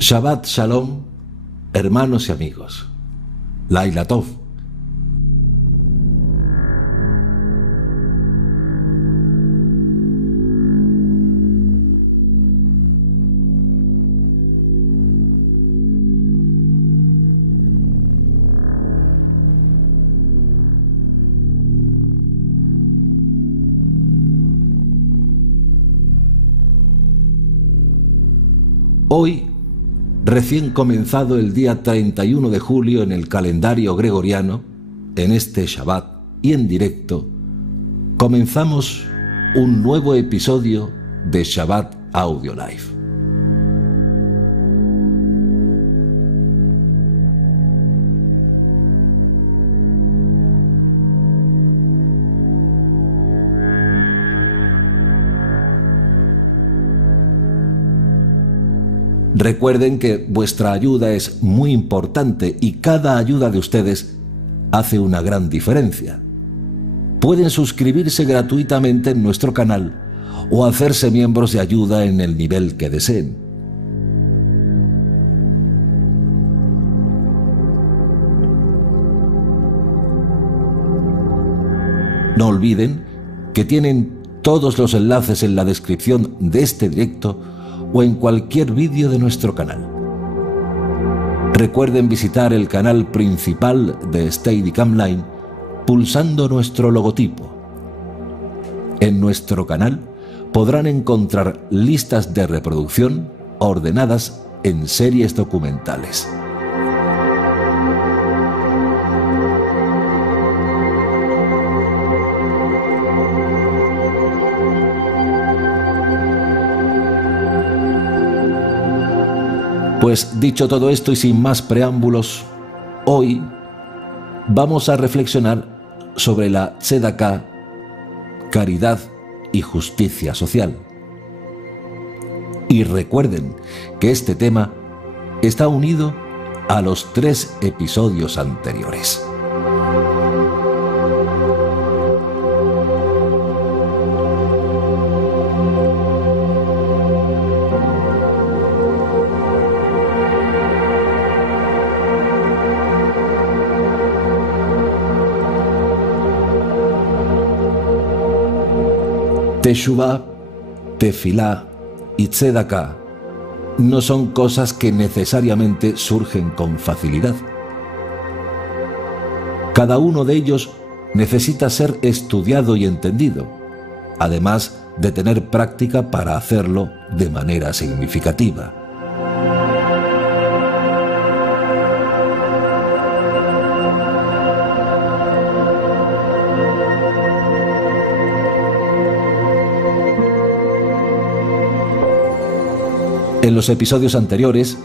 Shabbat Shalom, hermanos y amigos. Laila Tov. Hoy, recién comenzado el día 31 de julio en el calendario gregoriano, en este Shabbat y en directo, comenzamos un nuevo episodio de Shabbat Audio Live. Recuerden que vuestra ayuda es muy importante y cada ayuda de ustedes hace una gran diferencia. Pueden suscribirse gratuitamente en nuestro canal o hacerse miembros de ayuda en el nivel que deseen. No olviden que tienen todos los enlaces en la descripción de este directo o en cualquier vídeo de nuestro canal. Recuerden visitar el canal principal de Steadicam Line pulsando nuestro logotipo. En nuestro canal podrán encontrar listas de reproducción ordenadas en series documentales. Pues dicho todo esto y sin más preámbulos, hoy vamos a reflexionar sobre la Tzedaká, caridad y justicia social. Y recuerden que este tema está unido a los 3 episodios anteriores. Teshuvá, Tefilá y Tzedaká no son cosas que necesariamente surgen con facilidad. Cada uno de ellos necesita ser estudiado y entendido, además de tener práctica para hacerlo de manera significativa. En los episodios anteriores,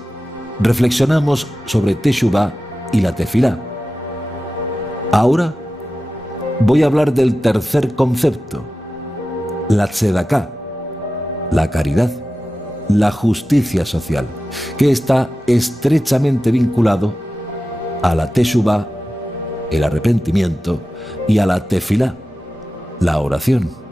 reflexionamos sobre Teshuvá y la Tefilá. Ahora voy a hablar del tercer concepto, la Tzedaká, la caridad, la justicia social, que está estrechamente vinculado a la Teshuvá, el arrepentimiento, y a la Tefilá, la oración.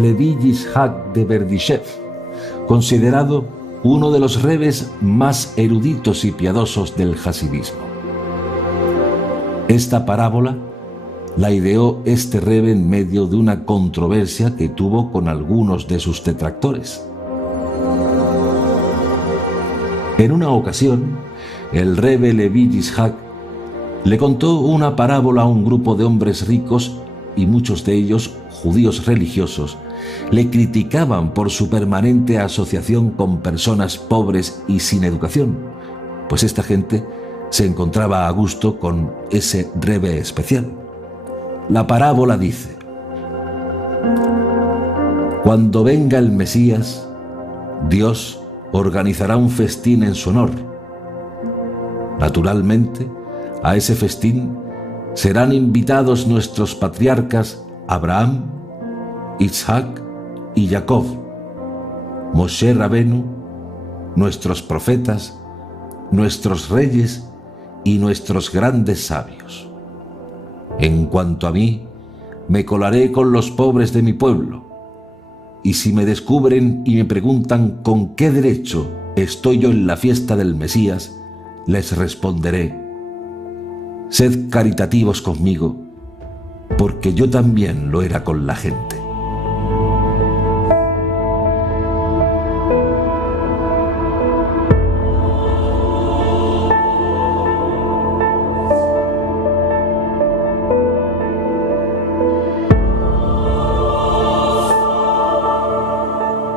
Levi Yitzhak de Berdyshev, considerado uno de los rebes más eruditos y piadosos del hasidismo. Esta parábola la ideó este rebe en medio de una controversia que tuvo con algunos de sus detractores. En una ocasión, el rebe Levi Yitzhak le contó una parábola a un grupo de hombres ricos y muchos de ellos judíos religiosos le criticaban por su permanente asociación con personas pobres y sin educación, pues esta gente se encontraba a gusto con ese rebe especial. La parábola dice: cuando venga el Mesías, Dios organizará un festín en su honor, Naturalmente, a ese festín serán invitados nuestros patriarcas Abraham, Isaac y Jacob, Moshe Rabenu, nuestros profetas, nuestros reyes y nuestros grandes sabios. En cuanto a mí, me colaré con los pobres de mi pueblo, y si me descubren y me preguntan con qué derecho estoy yo en la fiesta del Mesías, les responderé: sed caritativos conmigo, porque yo también lo era con la gente.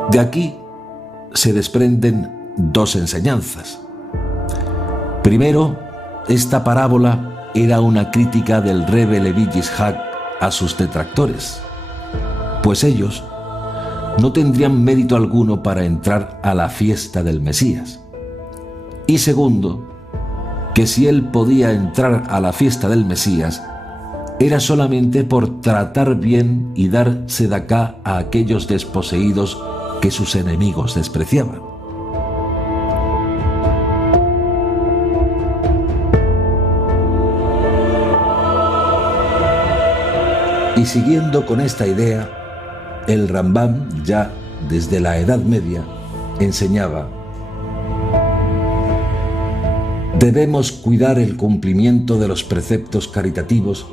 De aquí se desprenden dos enseñanzas. Primero, esta parábola era una crítica del Rebbe Leví Yitzhak a sus detractores, pues ellos no tendrían mérito alguno para entrar a la fiesta del Mesías. Y segundo, que si él podía entrar a la fiesta del Mesías, era solamente por tratar bien y dar sedacá a aquellos desposeídos que sus enemigos despreciaban. Y siguiendo con esta idea, el Rambam, ya desde la Edad Media, enseñaba: debemos cuidar el cumplimiento de los preceptos caritativos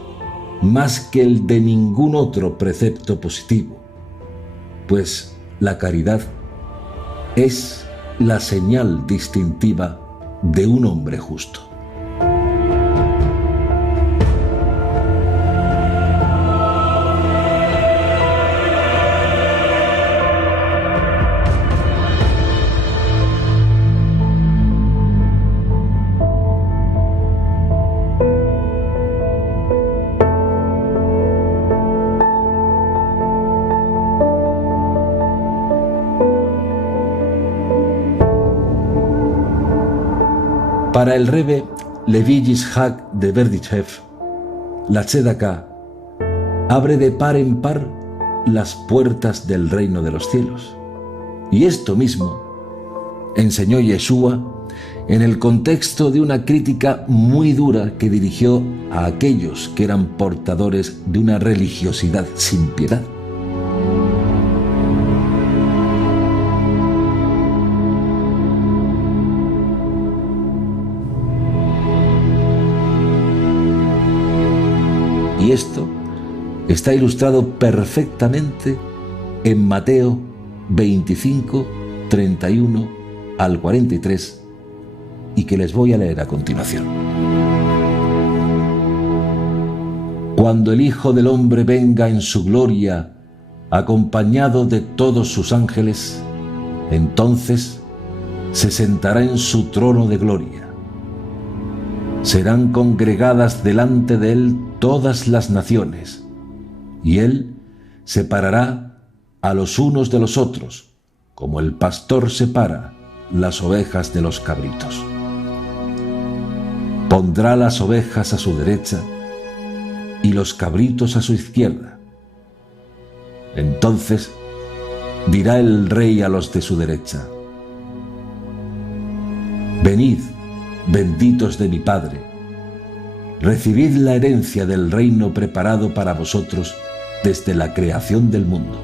más que el de ningún otro precepto positivo, pues la caridad es la señal distintiva de un hombre justo. Para el Rebbe Leví Yitzhak de Berdichev, la tzedaká abre de par en par las puertas del reino de los cielos. Y esto mismo enseñó Yeshua en el contexto de una crítica muy dura que dirigió a aquellos que eran portadores de una religiosidad sin piedad. Y esto está ilustrado perfectamente en Mateo 25, 31 al 43, y que les voy a leer a continuación. Cuando el Hijo del Hombre venga en su gloria, acompañado de todos sus ángeles, entonces se sentará en su trono de gloria. Serán congregadas delante de él todas las naciones, y él separará a los unos de los otros, como el pastor separa las ovejas de los cabritos. Pondrá las ovejas a su derecha y los cabritos a su izquierda. Entonces dirá el rey a los de su derecha: venid, benditos de mi Padre, recibid la herencia del reino preparado para vosotros desde la creación del mundo.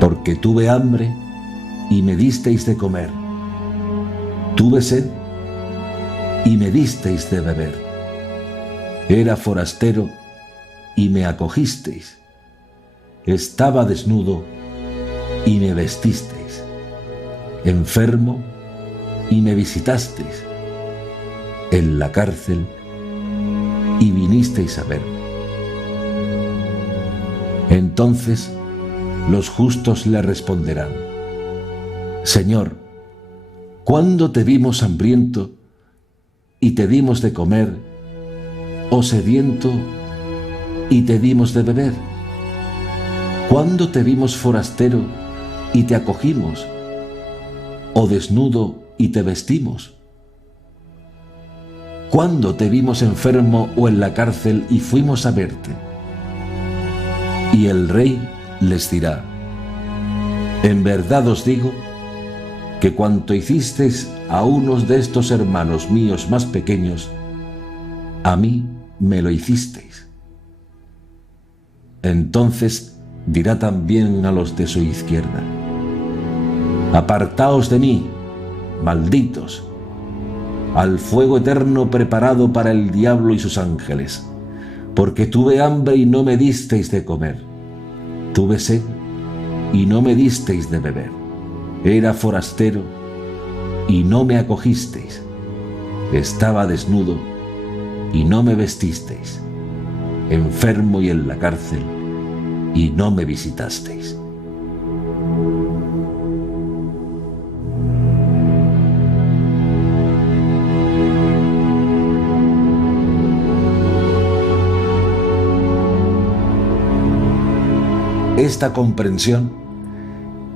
Porque tuve hambre y me disteis de comer, tuve sed y me disteis de beber, era forastero y me acogisteis, estaba desnudo y me vestisteis, enfermo y me visitasteis, en la cárcel y vinisteis a verme. Entonces los justos le responderán: Señor, ¿cuándo te vimos hambriento y te dimos de comer, o sediento y te dimos de beber? ¿Cuándo te vimos forastero y te acogimos, o desnudo y te vestimos? ¿Cuándo te vimos enfermo o en la cárcel y fuimos a verte? Y el rey les dirá: en verdad os digo que cuanto hicisteis a unos de estos hermanos míos más pequeños, a mí me lo hicisteis. Entonces dirá también a los de su izquierda: apartaos de mí, malditos, al fuego eterno preparado para el diablo y sus ángeles, porque tuve hambre y no me disteis de comer, tuve sed y no me disteis de beber, era forastero y no me acogisteis, estaba desnudo y no me vestisteis, enfermo y en la cárcel y no me visitasteis. Esta comprensión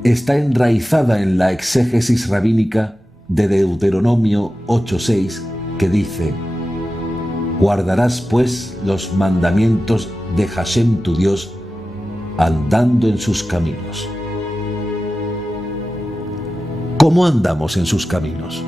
está enraizada en la exégesis rabínica de Deuteronomio 8:6, que dice: guardarás pues los mandamientos de Hashem tu Dios, andando en sus caminos. ¿Cómo andamos en sus caminos?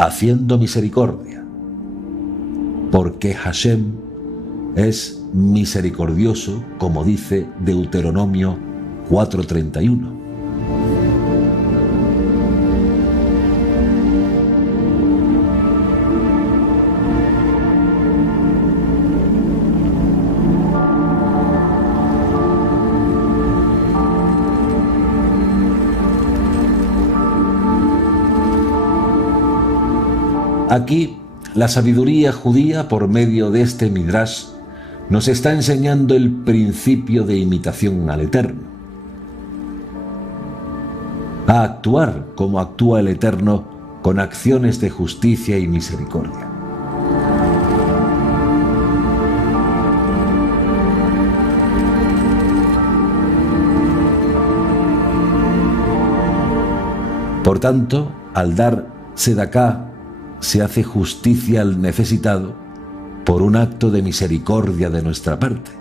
Haciendo misericordia, porque Hashem es misericordioso, como dice Deuteronomio 4:31. Aquí, la sabiduría judía, por medio de este Midrash, nos está enseñando el principio de imitación al Eterno. A actuar como actúa el Eterno, con acciones de justicia y misericordia. Por tanto, al dar sedaká, se hace justicia al necesitado por un acto de misericordia de nuestra parte.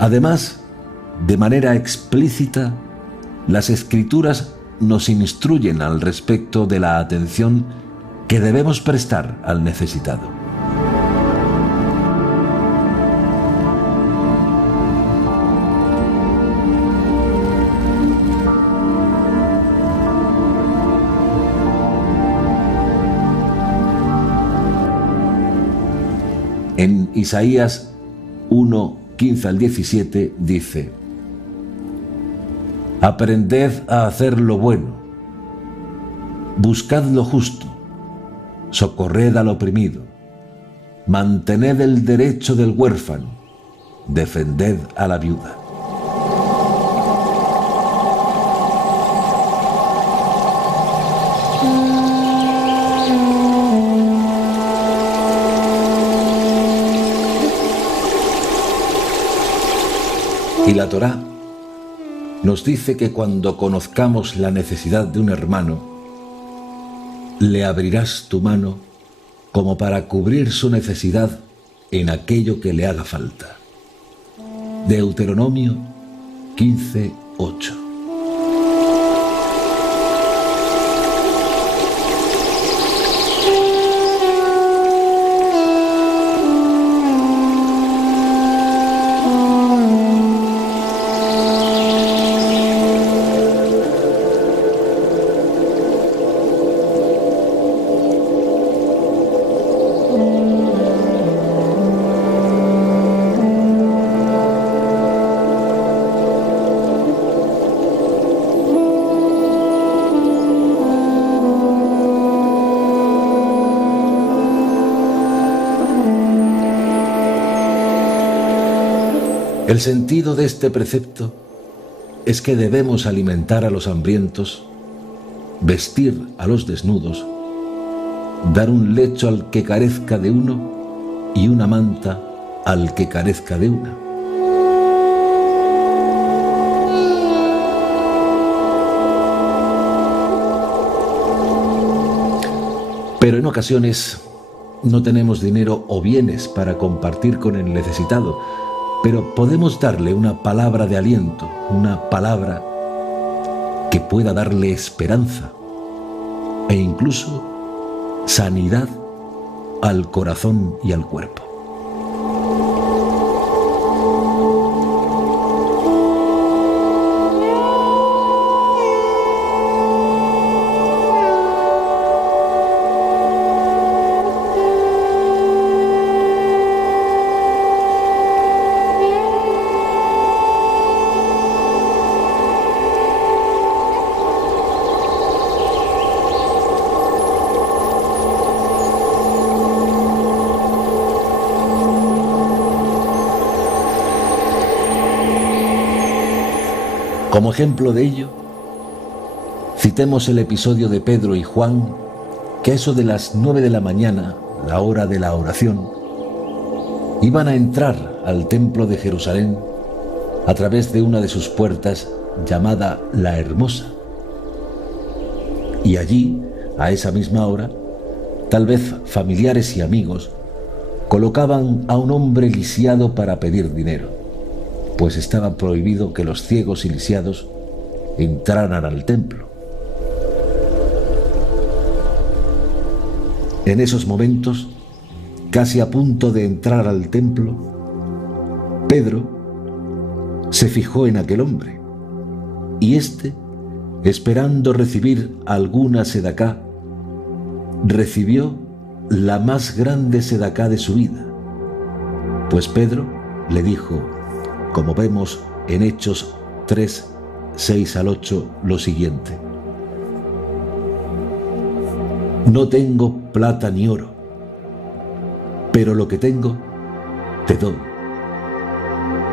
Además, de manera explícita, las Escrituras nos instruyen al respecto de la atención que debemos prestar al necesitado. En Isaías 1:15 al 17 dice: aprended a hacer lo bueno, buscad lo justo, socorred al oprimido, mantened el derecho del huérfano, defended a la viuda. Y la Torá nos dice que cuando conozcamos la necesidad de un hermano, le abrirás tu mano como para cubrir su necesidad en aquello que le haga falta. Deuteronomio 15:8. El sentido de este precepto es que debemos alimentar a los hambrientos, vestir a los desnudos, dar un lecho al que carezca de uno y una manta al que carezca de una. Pero en ocasiones no tenemos dinero o bienes para compartir con el necesitado, pero podemos darle una palabra de aliento, una palabra que pueda darle esperanza e incluso sanidad al corazón y al cuerpo. Como ejemplo de ello, citemos el episodio de Pedro y Juan, que a eso de las 9 de la mañana, la hora de la oración, iban a entrar al templo de Jerusalén a través de una de sus puertas llamada La Hermosa. Y allí, a esa misma hora, tal vez familiares y amigos colocaban a un hombre lisiado para pedir dinero, pues estaba prohibido que los ciegos y lisiados entraran al templo. En esos momentos, casi a punto de entrar al templo, Pedro se fijó en aquel hombre, y éste, esperando recibir alguna sedacá, recibió la más grande sedacá de su vida, pues Pedro le dijo, como vemos en Hechos 3, 6 al 8, lo siguiente: no tengo plata ni oro, pero lo que tengo te doy.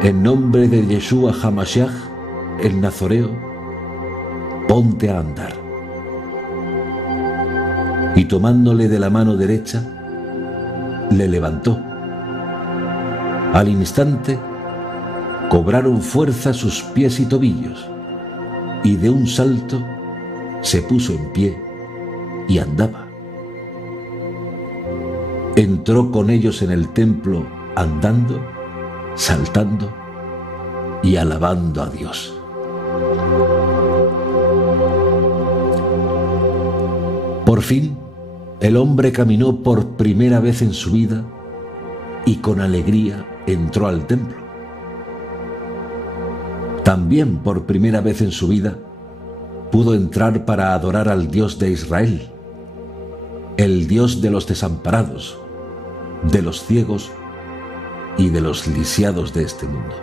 En nombre de Yeshua HaMashiach, el Nazoreo, ponte a andar. Y tomándole de la mano derecha, le levantó. Al instante, cobraron fuerza sus pies y tobillos, y de un salto se puso en pie y andaba. Entró con ellos en el templo andando, saltando y alabando a Dios. Por fin, el hombre caminó por primera vez en su vida y con alegría entró al templo. También por primera vez en su vida pudo entrar para adorar al Dios de Israel, el Dios de los desamparados, de los ciegos y de los lisiados de este mundo.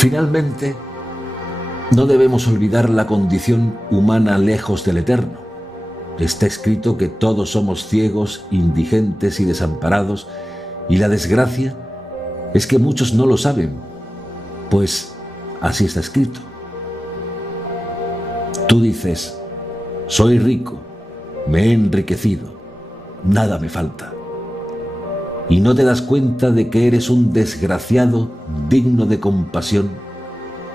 Finalmente, no debemos olvidar la condición humana lejos del Eterno. Está escrito que todos somos ciegos, indigentes y desamparados, y la desgracia es que muchos no lo saben, pues así está escrito. Tú dices, soy rico, me he enriquecido, nada me falta. Y no te das cuenta de que eres un desgraciado digno de compasión,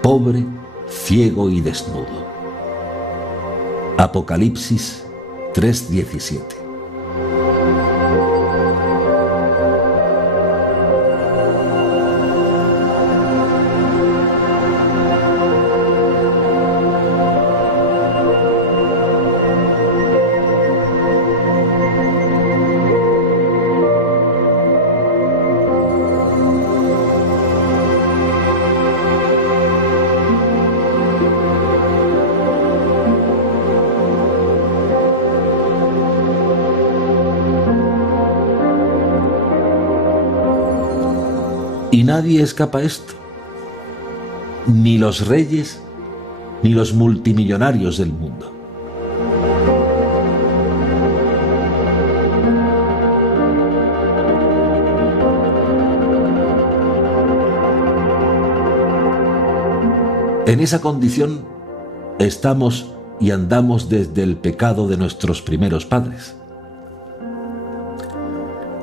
pobre, ciego y desnudo. Apocalipsis 3:17. Y nadie escapa a esto, ni los reyes, ni los multimillonarios del mundo. En esa condición estamos y andamos desde el pecado de nuestros primeros padres.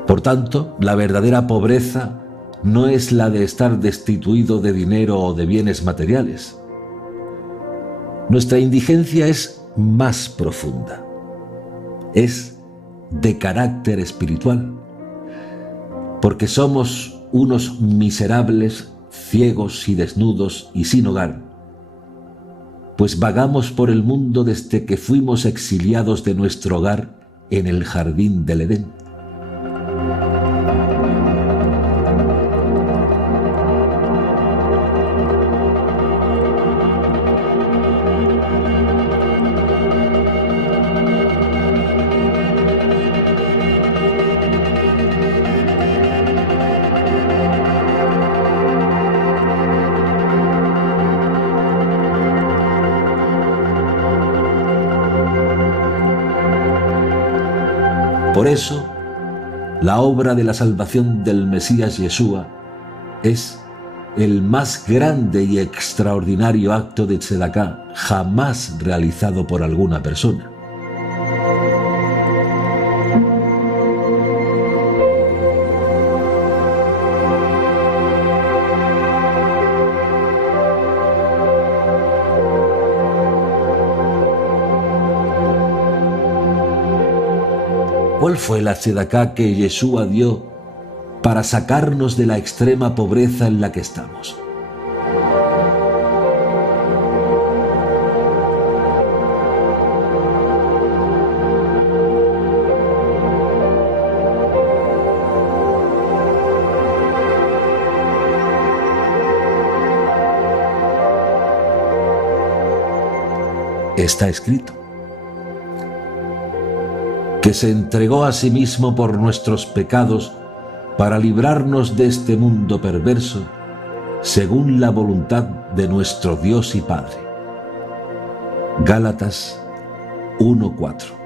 Por tanto, la verdadera pobreza no es la de estar destituido de dinero o de bienes materiales. Nuestra indigencia es más profunda. Es de carácter espiritual, porque somos unos miserables, ciegos y desnudos y sin hogar, pues vagamos por el mundo desde que fuimos exiliados de nuestro hogar en el jardín del Edén. Por eso, la obra de la salvación del Mesías Yeshua es el más grande y extraordinario acto de tzedaká jamás realizado por alguna persona. ¿Cuál fue la tzedaká que Yeshua dio para sacarnos de la extrema pobreza en la que estamos? Está escrito que se entregó a sí mismo por nuestros pecados para librarnos de este mundo perverso, según la voluntad de nuestro Dios y Padre. Gálatas 1:4.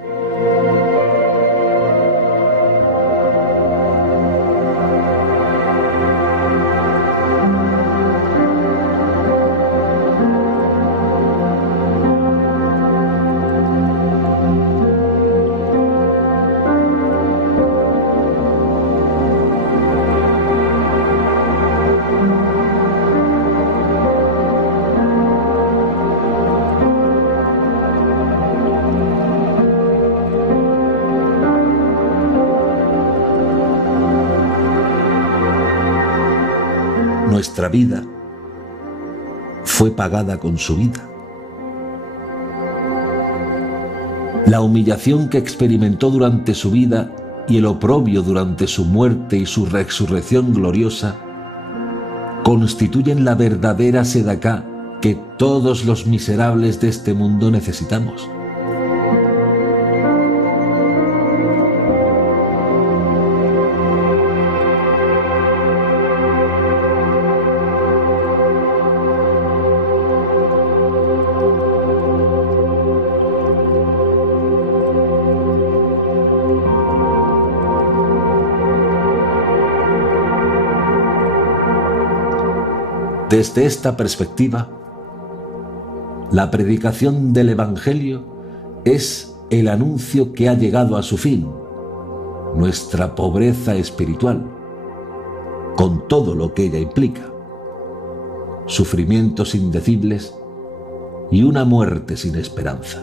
Nuestra vida fue pagada con su vida. La humillación que experimentó durante su vida y el oprobio durante su muerte y su resurrección gloriosa constituyen la verdadera tzedaká que todos los miserables de este mundo necesitamos. Desde esta perspectiva, la predicación del Evangelio es el anuncio que ha llegado a su fin, nuestra pobreza espiritual, con todo lo que ella implica, sufrimientos indecibles y una muerte sin esperanza.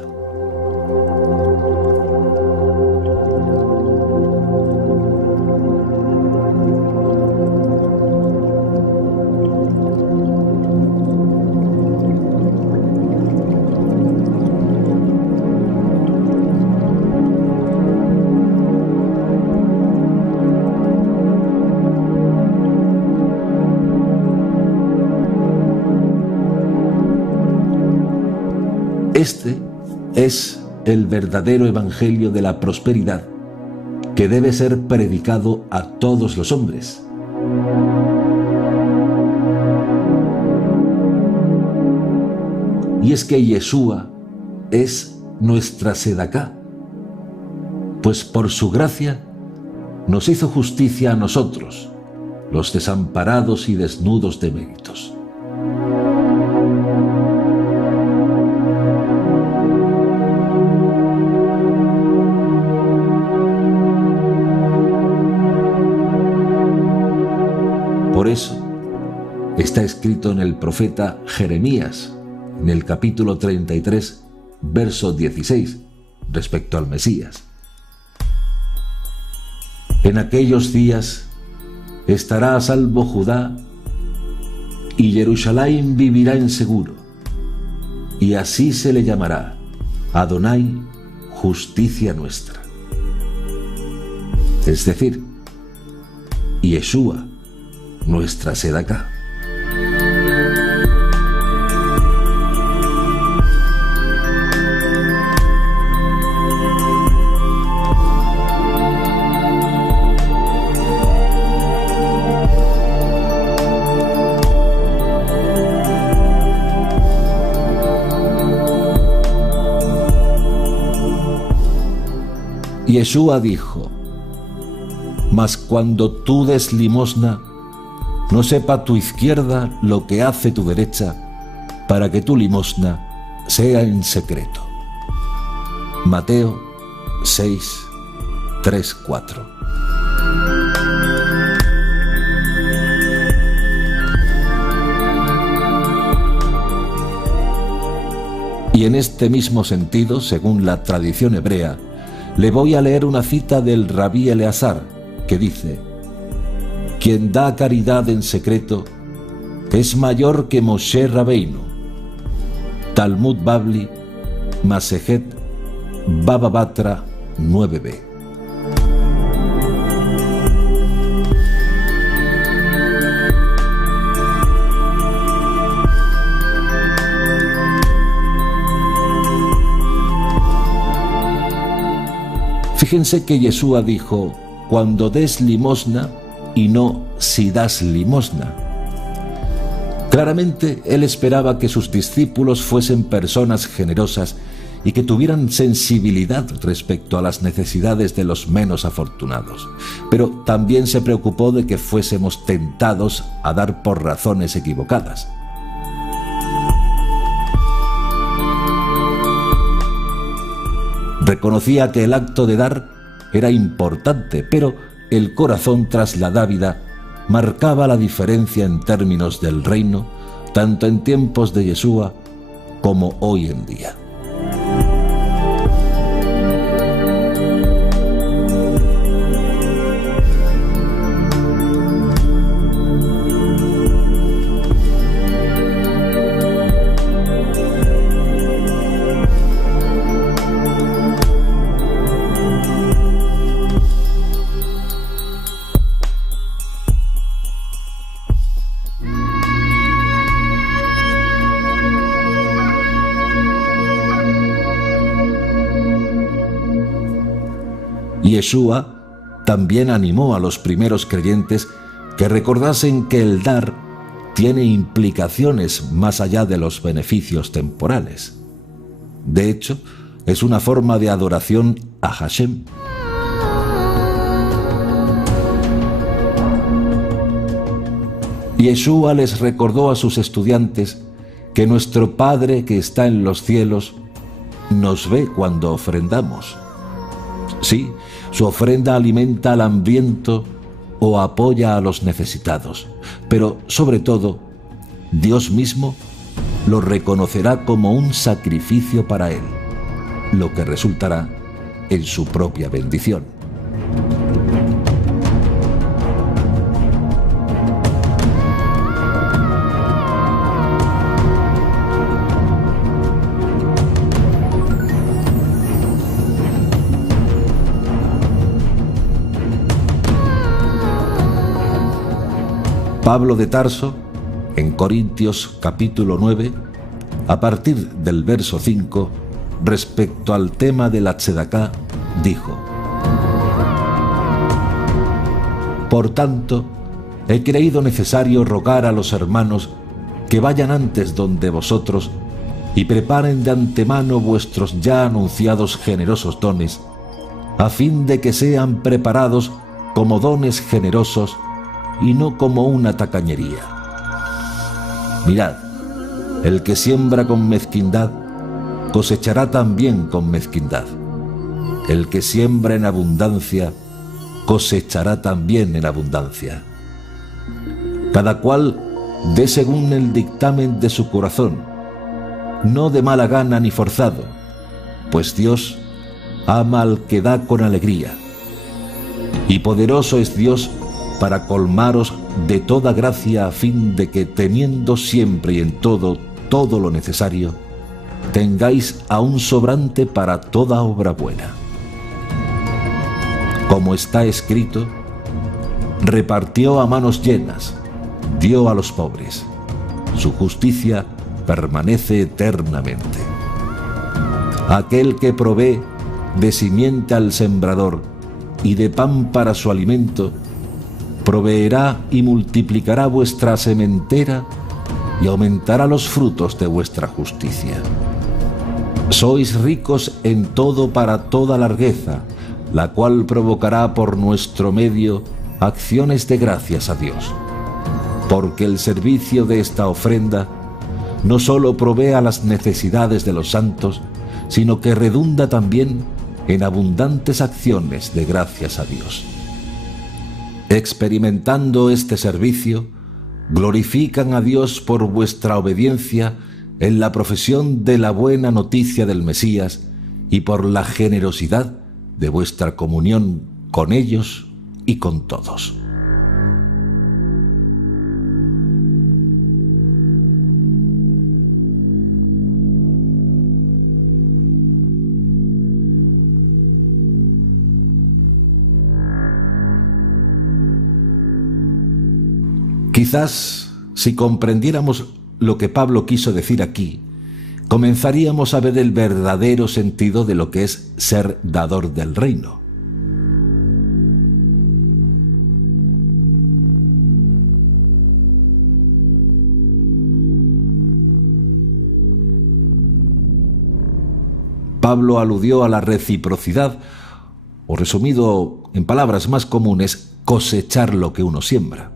Este es el verdadero evangelio de la prosperidad que debe ser predicado a todos los hombres. y es que Yeshua es nuestra Sedaká, pues por su gracia nos hizo justicia a nosotros, los desamparados y desnudos de méritos. Por eso está escrito en el profeta Jeremías, en el capítulo 33, verso 16, respecto al Mesías. En aquellos días estará a salvo Judá, y Jerusalén vivirá en seguro, y así se le llamará Adonai, justicia nuestra. Es decir, Yeshua, nuestra Sedaká. Yeshua dijo: mas cuando tú des limosna, no sepa tu izquierda lo que hace tu derecha, para que tu limosna sea en secreto. Mateo 6, 3, 4. Y en este mismo sentido, según la tradición hebrea, le voy a leer una cita del Rabí Eleazar, que dice: quien da caridad en secreto es mayor que Moshe Rabeinu. Talmud Babli, Masejet, Baba Batra 9b. Fíjense que Yeshua dijo: cuando des limosna, y no si das limosna. Claramente, él esperaba que sus discípulos fuesen personas generosas y que tuvieran sensibilidad respecto a las necesidades de los menos afortunados. Pero también se preocupó de que fuésemos tentados a dar por razones equivocadas. Reconocía que el acto de dar era importante, pero el corazón tras la dávida marcaba la diferencia en términos del reino, tanto en tiempos de Yeshua como hoy en día. Yeshua también animó a los primeros creyentes que recordasen que el dar tiene implicaciones más allá de los beneficios temporales. De hecho, es una forma de adoración a Hashem. Yeshua les recordó a sus estudiantes que nuestro Padre que está en los cielos nos ve cuando ofrendamos. Sí, su ofrenda alimenta al hambriento o apoya a los necesitados, pero sobre todo, Dios mismo lo reconocerá como un sacrificio para Él, lo que resultará en su propia bendición. Pablo de Tarso, en Corintios capítulo 9, a partir del verso 5, respecto al tema de la tzedaká, dijo: por tanto, he creído necesario rogar a los hermanos que vayan antes donde vosotros y preparen de antemano vuestros ya anunciados generosos dones, a fin de que sean preparados como dones generosos y no como una tacañería. Mirad, el que siembra con mezquindad, cosechará también con mezquindad. El que siembra en abundancia, cosechará también en abundancia. Cada cual dé según el dictamen de su corazón, no de mala gana ni forzado, pues Dios ama al que da con alegría. Y poderoso es Dios para colmaros de toda gracia, a fin de que, teniendo siempre y en todo lo necesario, tengáis aún sobrante para toda obra buena. Como está escrito, repartió a manos llenas, dio a los pobres. Su justicia permanece eternamente. Aquel que provee de simiente al sembrador y de pan para su alimento, proveerá y multiplicará vuestra sementera y aumentará los frutos de vuestra justicia. Sois ricos en todo para toda largueza, la cual provocará por nuestro medio acciones de gracias a Dios. Porque el servicio de esta ofrenda no solo provee a las necesidades de los santos, sino que redunda también en abundantes acciones de gracias a Dios. Experimentando este servicio, glorifican a Dios por vuestra obediencia en la profesión de la buena noticia del Mesías y por la generosidad de vuestra comunión con ellos y con todos. Quizás, si comprendiéramos lo que Pablo quiso decir aquí, comenzaríamos a ver el verdadero sentido de lo que es ser dador del reino. Pablo aludió a la reciprocidad, o resumido en palabras más comunes, cosechar lo que uno siembra.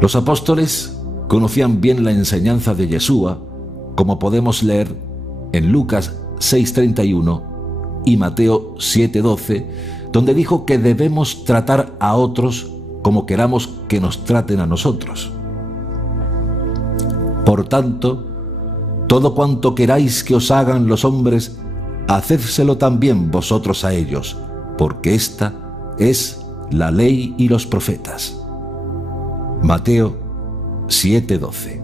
Los apóstoles conocían bien la enseñanza de Yeshua, como podemos leer en Lucas 6:31 y Mateo 7:12, donde dijo que debemos tratar a otros como queramos que nos traten a nosotros. Por tanto, todo cuanto queráis que os hagan los hombres, hacédselo también vosotros a ellos, porque esta es la ley y los profetas. Mateo 7:12.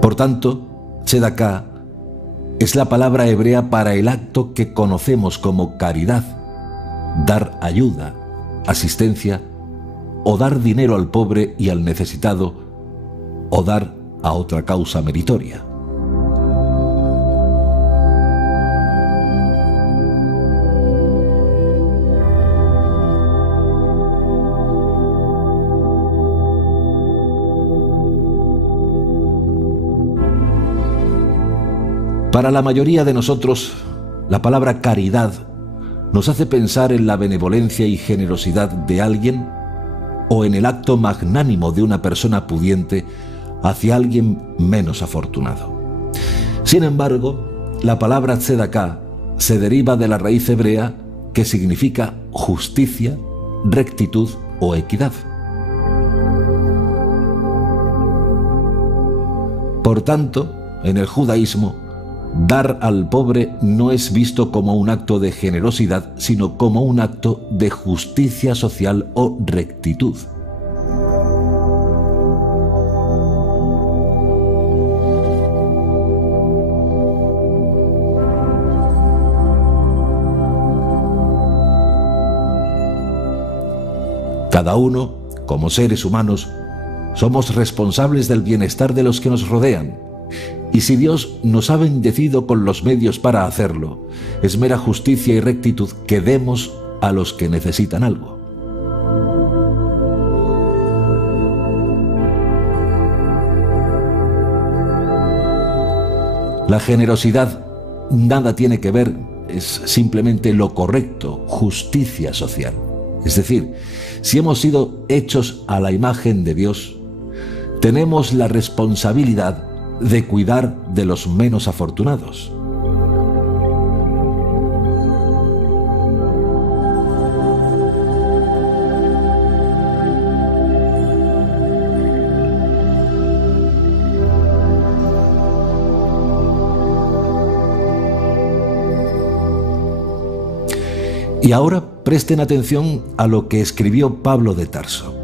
Por tanto, tzedaká es la palabra hebrea para el acto que conocemos como caridad, dar ayuda, asistencia, o dar dinero al pobre y al necesitado, o dar a otra causa meritoria. Para la mayoría de nosotros, la palabra caridad nos hace pensar en la benevolencia y generosidad de alguien o en el acto magnánimo de una persona pudiente hacia alguien menos afortunado. Sin embargo, la palabra tzedaká se deriva de la raíz hebrea que significa justicia, rectitud o equidad. Por tanto, en el judaísmo, Dar al pobre no es visto como un acto de generosidad, sino como un acto de justicia social o rectitud. Cada uno, como seres humanos, somos responsables del bienestar de los que nos rodean. Y si Dios nos ha bendecido con los medios para hacerlo, es mera justicia y rectitud que demos a los que necesitan algo. La generosidad nada tiene que ver, es simplemente lo correcto, justicia social. Es decir, si hemos sido hechos a la imagen de Dios, tenemos la responsabilidad de cuidar de los menos afortunados. Y ahora presten atención a lo que escribió Pablo de Tarso.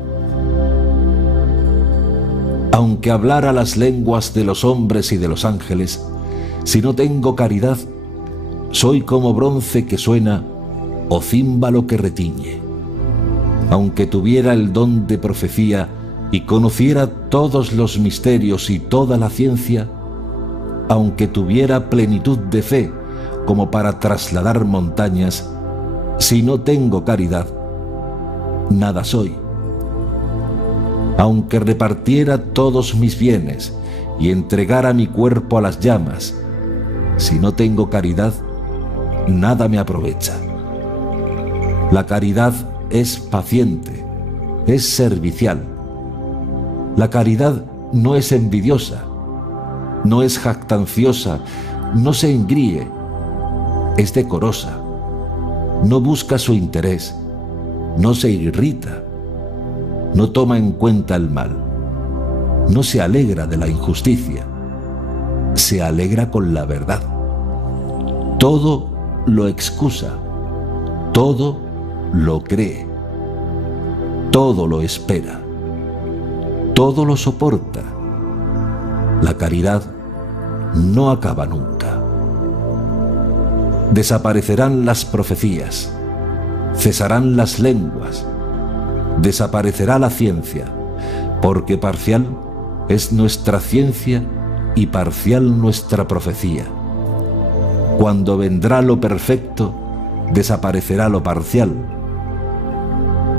Aunque hablara las lenguas de los hombres y de los ángeles, si no tengo caridad, soy como bronce que suena o címbalo que retiñe. Aunque tuviera el don de profecía y conociera todos los misterios y toda la ciencia, aunque tuviera plenitud de fe como para trasladar montañas, si no tengo caridad, nada soy. Aunque repartiera todos mis bienes y entregara mi cuerpo a las llamas, si no tengo caridad, nada me aprovecha. La caridad es paciente, es servicial. La caridad no es envidiosa, no es jactanciosa, no se engríe, es decorosa. No busca su interés, no se irrita, no toma en cuenta el mal, no se alegra de la injusticia, se alegra con la verdad. Todo lo excusa, todo lo cree, todo lo espera, todo lo soporta. La caridad no acaba nunca. Desaparecerán las profecías, cesarán las lenguas, desaparecerá la ciencia, porque parcial es nuestra ciencia y parcial nuestra profecía. Cuando vendrá lo perfecto, desaparecerá lo parcial.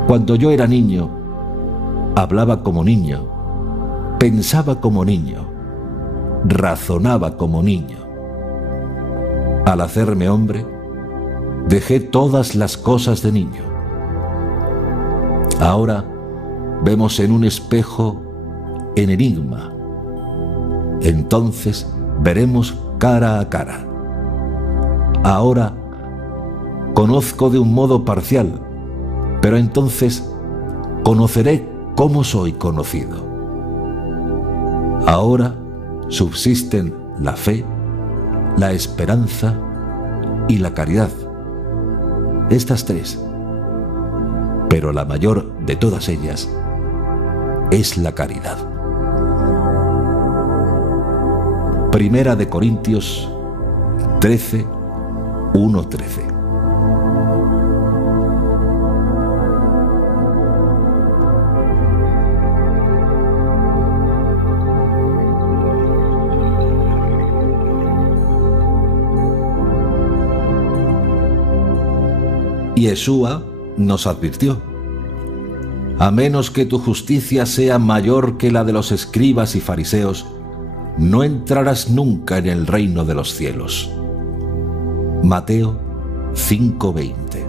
Cuando yo era niño, hablaba como niño, pensaba como niño, razonaba como niño. Al hacerme hombre, dejé todas las cosas de niño. Ahora vemos en un espejo en enigma. Entonces veremos cara a cara. Ahora conozco de un modo parcial, pero entonces conoceré cómo soy conocido. Ahora subsisten la fe, la esperanza y la caridad. Estas tres. Pero la mayor de todas ellas es la caridad. Primera de Corintios 13, 1-13. Yeshua nos advirtió: a menos que tu justicia sea mayor que la de los escribas y fariseos, no entrarás nunca en el reino de los cielos. Mateo 5:20.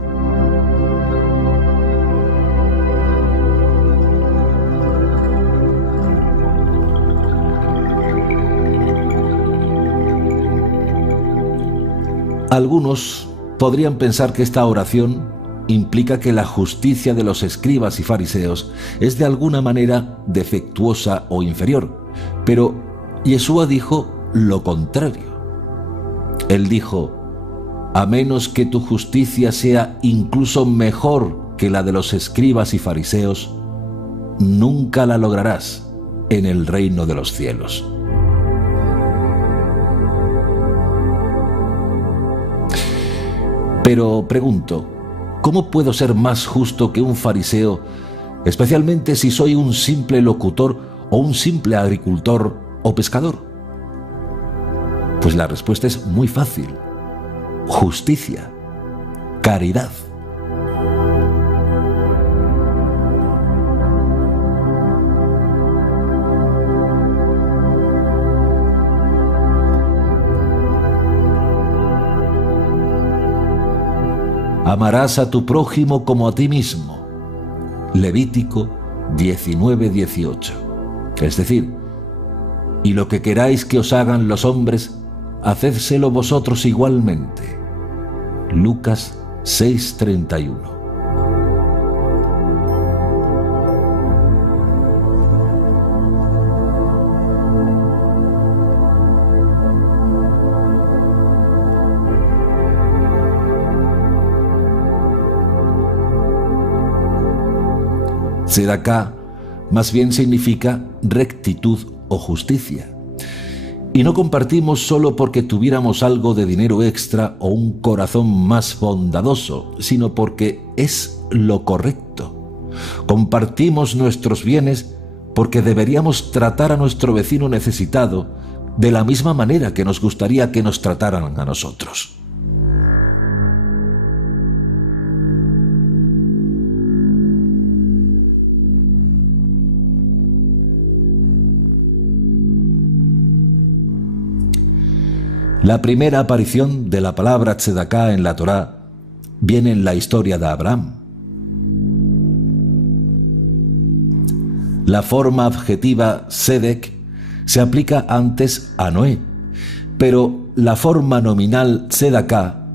Algunos podrían pensar que esta oración implica que la justicia de los escribas y fariseos es de alguna manera defectuosa o inferior, pero Yeshua dijo lo contrario. Él dijo: a menos que tu justicia sea incluso mejor que la de los escribas y fariseos, nunca la lograrás en el reino de los cielos. Pero pregunto, ¿cómo puedo ser más justo que un fariseo, especialmente si soy un simple locutor o un simple agricultor o pescador? Pues la respuesta es muy fácil: justicia, caridad. Amarás a tu prójimo como a ti mismo. Levítico 19:18. Es decir, y lo que queráis que os hagan los hombres, hacédselo vosotros igualmente. Lucas 6:31. Tzedaká más bien significa rectitud o justicia. Y no compartimos solo porque tuviéramos algo de dinero extra o un corazón más bondadoso, sino porque es lo correcto. Compartimos nuestros bienes porque deberíamos tratar a nuestro vecino necesitado de la misma manera que nos gustaría que nos trataran a nosotros. La primera aparición de la palabra tzedaká en la Torá viene en la historia de Abraham. La forma adjetiva tzedek se aplica antes a Noé, pero la forma nominal tzedaká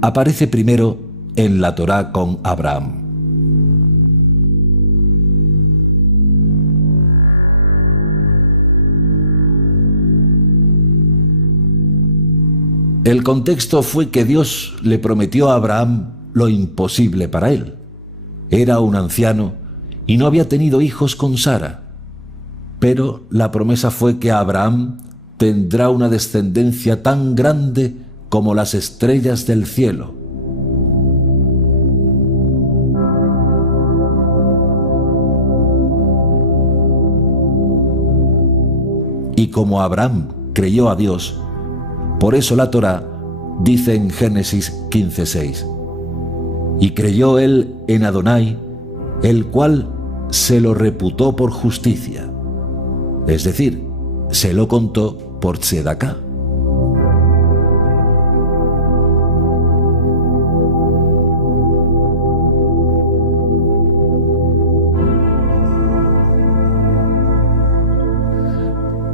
aparece primero en la Torá con Abraham. El contexto fue que Dios le prometió a Abraham lo imposible para él. Era un anciano y no había tenido hijos con Sara. Pero la promesa fue que Abraham tendrá una descendencia tan grande como las estrellas del cielo. Y como Abraham creyó a Dios, por eso la Torá dice en Génesis 15:6: y creyó él en Adonai, el cual se lo reputó por justicia. Es decir, se lo contó por tzedaká.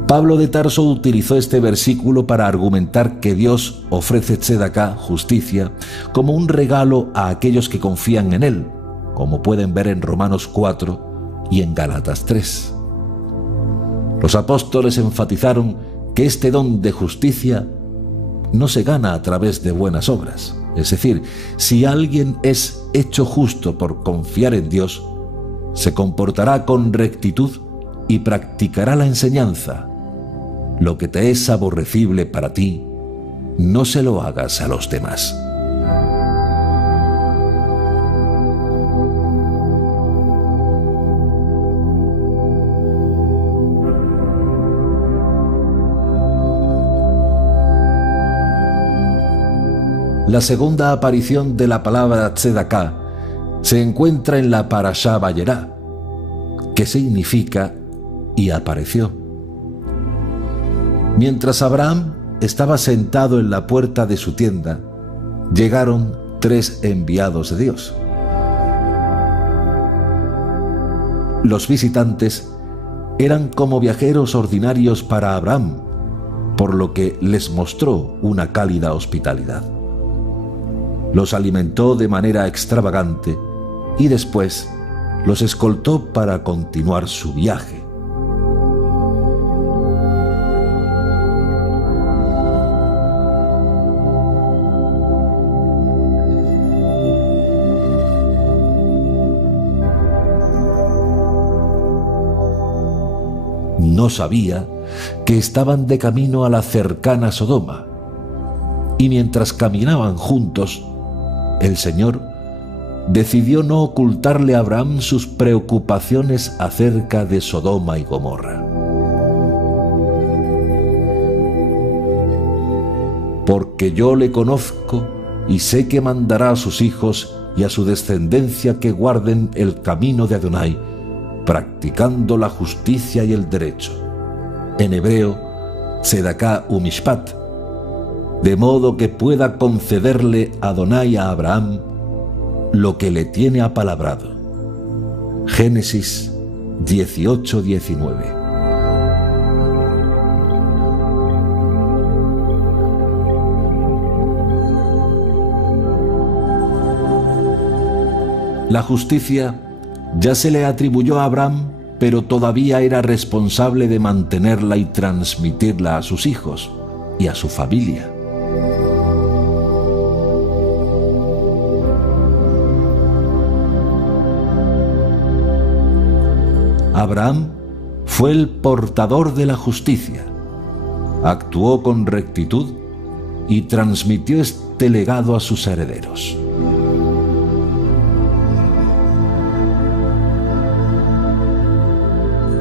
Pablo de Tarso utilizó este versículo para argumentar que Dios ofrece tzedaká, justicia, como un regalo a aquellos que confían en Él, como pueden ver en Romanos 4 y en Gálatas 3. Los apóstoles enfatizaron que este don de justicia no se gana a través de buenas obras. Es decir, si alguien es hecho justo por confiar en Dios, se comportará con rectitud y practicará la enseñanza: lo que te es aborrecible para ti, no se lo hagas a los demás. La segunda aparición de la palabra tzedaká se encuentra en la Parashá Vayera, que significa y apareció. Mientras Abraham estaba sentado en la puerta de su tienda, llegaron 3 enviados de Dios. Los visitantes eran como viajeros ordinarios para Abraham, por lo que les mostró una cálida hospitalidad. Los alimentó de manera extravagante y después los escoltó para continuar su viaje. no sabía que estaban de camino a la cercana Sodoma, y mientras caminaban juntos, el Señor decidió no ocultarle a Abraham sus preocupaciones acerca de Sodoma y Gomorra. Porque yo le conozco y sé que mandará a sus hijos y a su descendencia que guarden el camino de Adonai, practicando la justicia y el derecho. En hebreo, Tzedaká u'Mishpat, de modo que pueda concederle Adonai a Abraham lo que le tiene apalabrado. Génesis 18:19. La justicia ya se le atribuyó a Abraham, pero todavía era responsable de mantenerla y transmitirla a sus hijos y a su familia. Abraham fue el portador de la justicia, actuó con rectitud y transmitió este legado a sus herederos.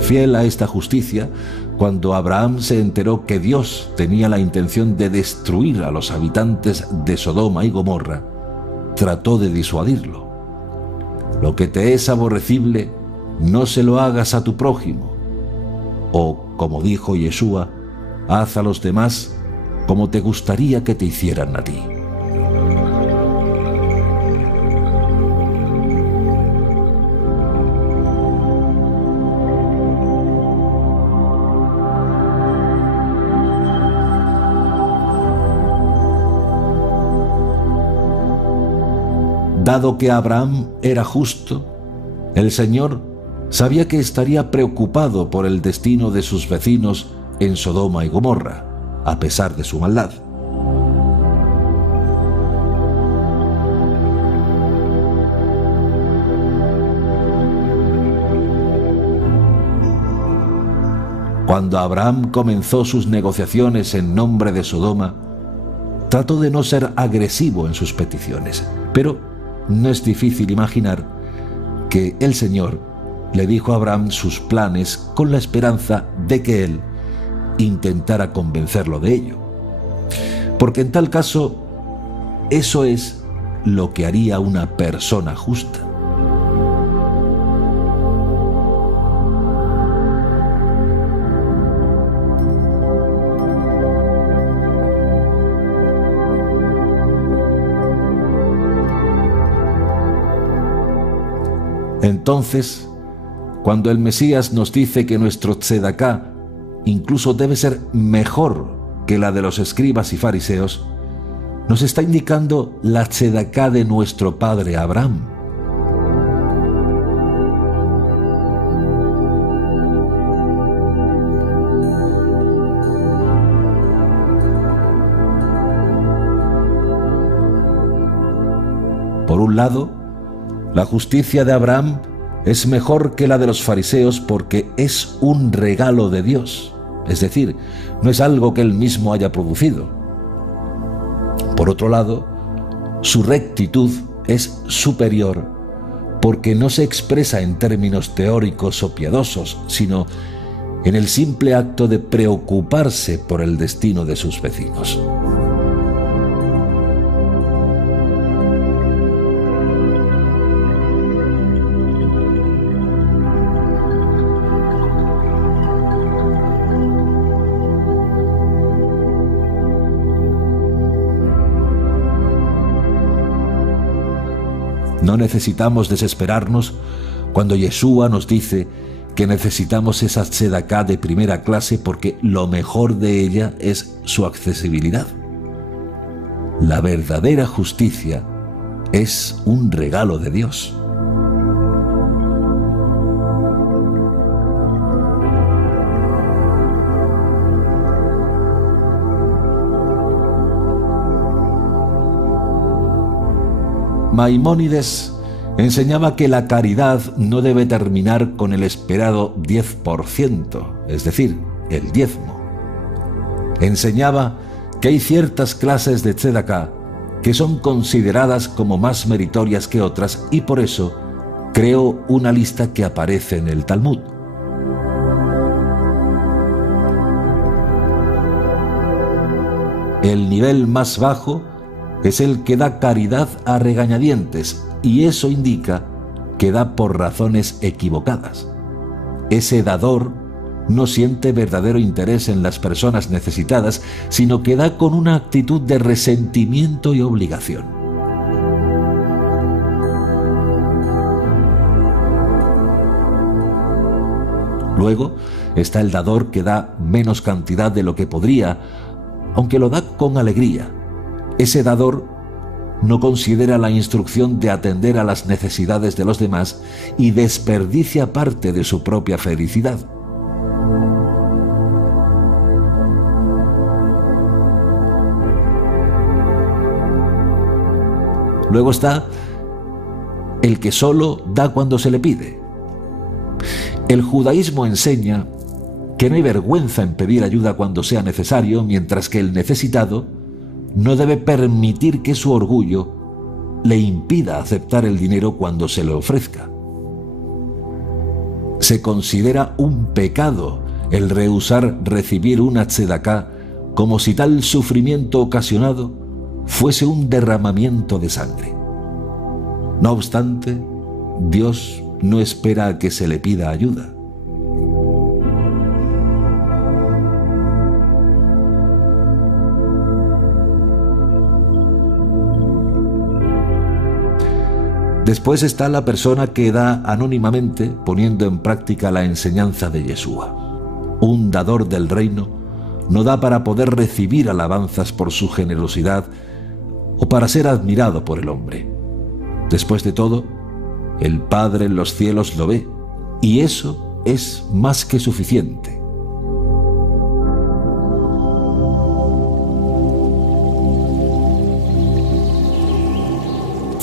Fiel a esta justicia, cuando Abraham se enteró que Dios tenía la intención de destruir a los habitantes de Sodoma y Gomorra, trató de disuadirlo. Lo que te es aborrecible, no se lo hagas a tu prójimo. O, como dijo Yeshua, haz a los demás como te gustaría que te hicieran a ti. Dado que Abraham era justo, el Señor sabía que estaría preocupado por el destino de sus vecinos en Sodoma y Gomorra, a pesar de su maldad. Cuando Abraham comenzó sus negociaciones en nombre de Sodoma, trató de no ser agresivo en sus peticiones, pero no es difícil imaginar que el Señor le dijo a Abraham sus planes con la esperanza de que él intentara convencerlo de ello. Porque en tal caso, eso es lo que haría una persona justa. Entonces, cuando el Mesías nos dice que nuestro tzedaká incluso debe ser mejor que la de los escribas y fariseos, nos está indicando la tzedaká de nuestro padre Abraham. Por un lado, la justicia de Abraham es mejor que la de los fariseos porque es un regalo de Dios, es decir, no es algo que él mismo haya producido. Por otro lado, su rectitud es superior porque no se expresa en términos teóricos o piadosos, sino en el simple acto de preocuparse por el destino de sus vecinos. No necesitamos desesperarnos cuando Yeshua nos dice que necesitamos esa tzedaká de primera clase porque lo mejor de ella es su accesibilidad. La verdadera justicia es un regalo de Dios. Maimónides Enseñaba que la caridad no debe terminar con el esperado 10%, es decir, el diezmo. Enseñaba que hay ciertas clases de tzedaká que son consideradas como más meritorias que otras y por eso creó una lista que aparece en el Talmud. El nivel más bajo es el que da caridad a regañadientes y eso indica que da por razones equivocadas. Ese dador no siente verdadero interés en las personas necesitadas, sino que da con una actitud de resentimiento y obligación. Luego está el dador que da menos cantidad de lo que podría, aunque lo da con alegría. Ese dador no considera la instrucción de atender a las necesidades de los demás y desperdicia parte de su propia felicidad. Luego está el que solo da cuando se le pide. El judaísmo enseña que no hay vergüenza en pedir ayuda cuando sea necesario, mientras que el necesitado no debe permitir que su orgullo le impida aceptar el dinero cuando se le ofrezca. Se considera un pecado el rehusar recibir una tzedaká como si tal sufrimiento ocasionado fuese un derramamiento de sangre. No obstante, Dios no espera a que se le pida ayuda. Después está la persona que da anónimamente poniendo en práctica la enseñanza de Yeshua. Un dador del reino no da para poder recibir alabanzas por su generosidad o para ser admirado por el hombre. Después de todo, el Padre en los cielos lo ve y eso es más que suficiente.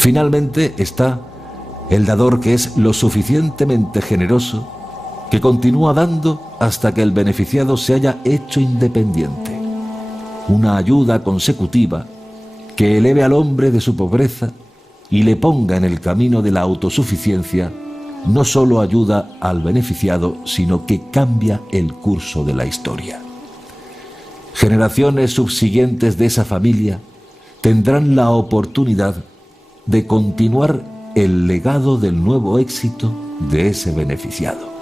Finalmente está el dador que es lo suficientemente generoso, que continúa dando hasta que el beneficiado se haya hecho independiente. Una ayuda consecutiva que eleve al hombre de su pobreza y le ponga en el camino de la autosuficiencia, no solo ayuda al beneficiado, sino que cambia el curso de la historia. Generaciones subsiguientes de esa familia tendrán la oportunidad de continuar el legado del nuevo éxito de ese beneficiado.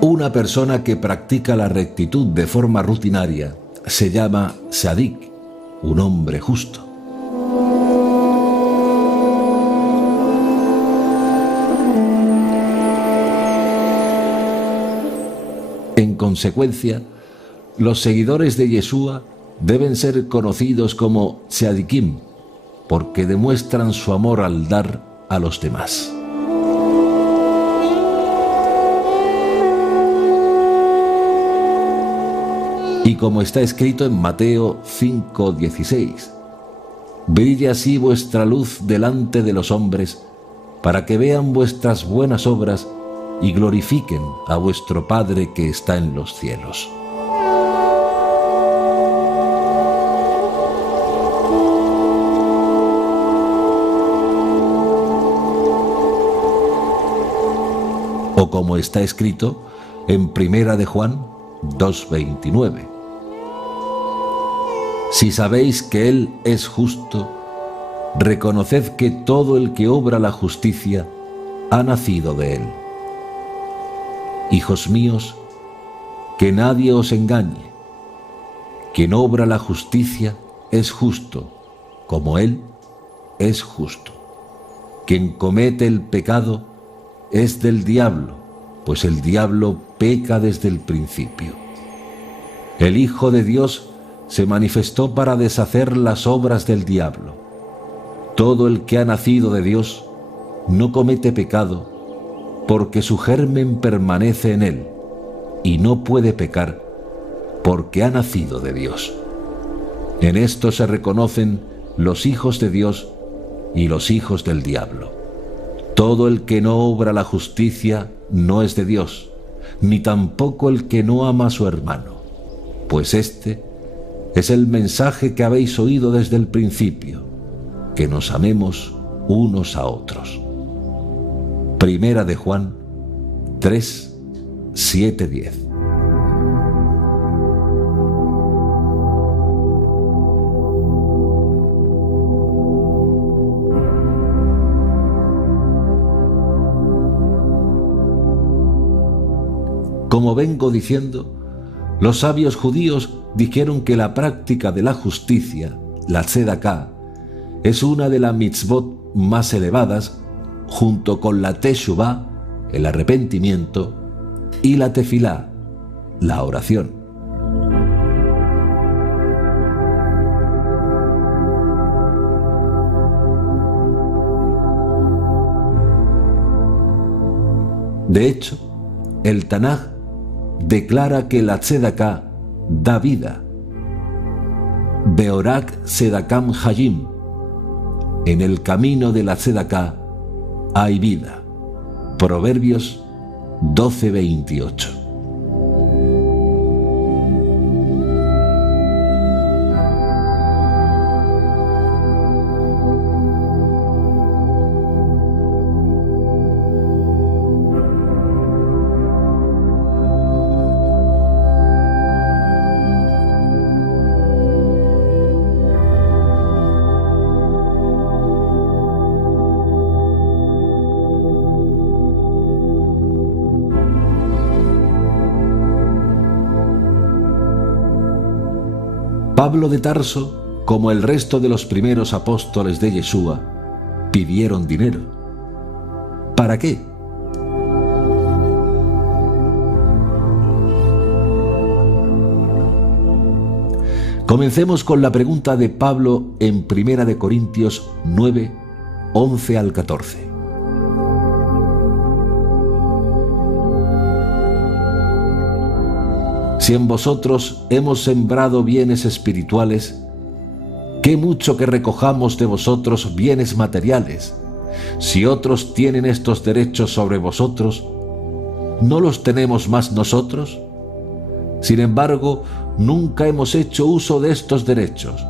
Una persona que practica la rectitud de forma rutinaria se llama tzadik, un hombre justo. En consecuencia, los seguidores de Yeshua deben ser conocidos como tzadikim, porque demuestran su amor al dar a los demás. Y como está escrito en Mateo 5:16, brille así vuestra luz delante de los hombres, para que vean vuestras buenas obras y glorifiquen a vuestro Padre que está en los cielos. O como está escrito en Primera de Juan 2:29. Si sabéis que Él es justo, reconoced que todo el que obra la justicia ha nacido de Él. Hijos míos, que nadie os engañe. Quien obra la justicia es justo, como Él es justo. Quien comete el pecado es del diablo, pues el diablo peca desde el principio. El Hijo de Dios se manifestó para deshacer las obras del diablo. Todo el que ha nacido de Dios no comete pecado, porque su germen permanece en él, y no puede pecar, porque ha nacido de Dios. En esto se reconocen los hijos de Dios y los hijos del diablo. Todo el que no obra la justicia no es de Dios, ni tampoco el que no ama a su hermano, pues este es el mensaje que habéis oído desde el principio, que nos amemos unos a otros. Primera de Juan 3, 7, 10. Como vengo diciendo, los sabios judíos dijeron que la práctica de la justicia, la tzedaká, es una de las mitzvot más elevadas, junto con la teshuvá, el arrepentimiento, y la tefilá, la oración. De hecho, el Tanaj declara que la tzedaká da vida. Beorak tzedakam hayim. En el camino de la tzedaká hay vida. Proverbios 12:28. Pablo de Tarso, como el resto de los primeros apóstoles de Yeshua, pidieron dinero. ¿Para qué? Comencemos con la pregunta de Pablo en 1 de Corintios 9, 11 al 14. Si en vosotros hemos sembrado bienes espirituales, qué mucho que recojamos de vosotros bienes materiales. Si otros tienen estos derechos sobre vosotros, ¿no los tenemos más nosotros? Sin embargo, nunca hemos hecho uso de estos derechos.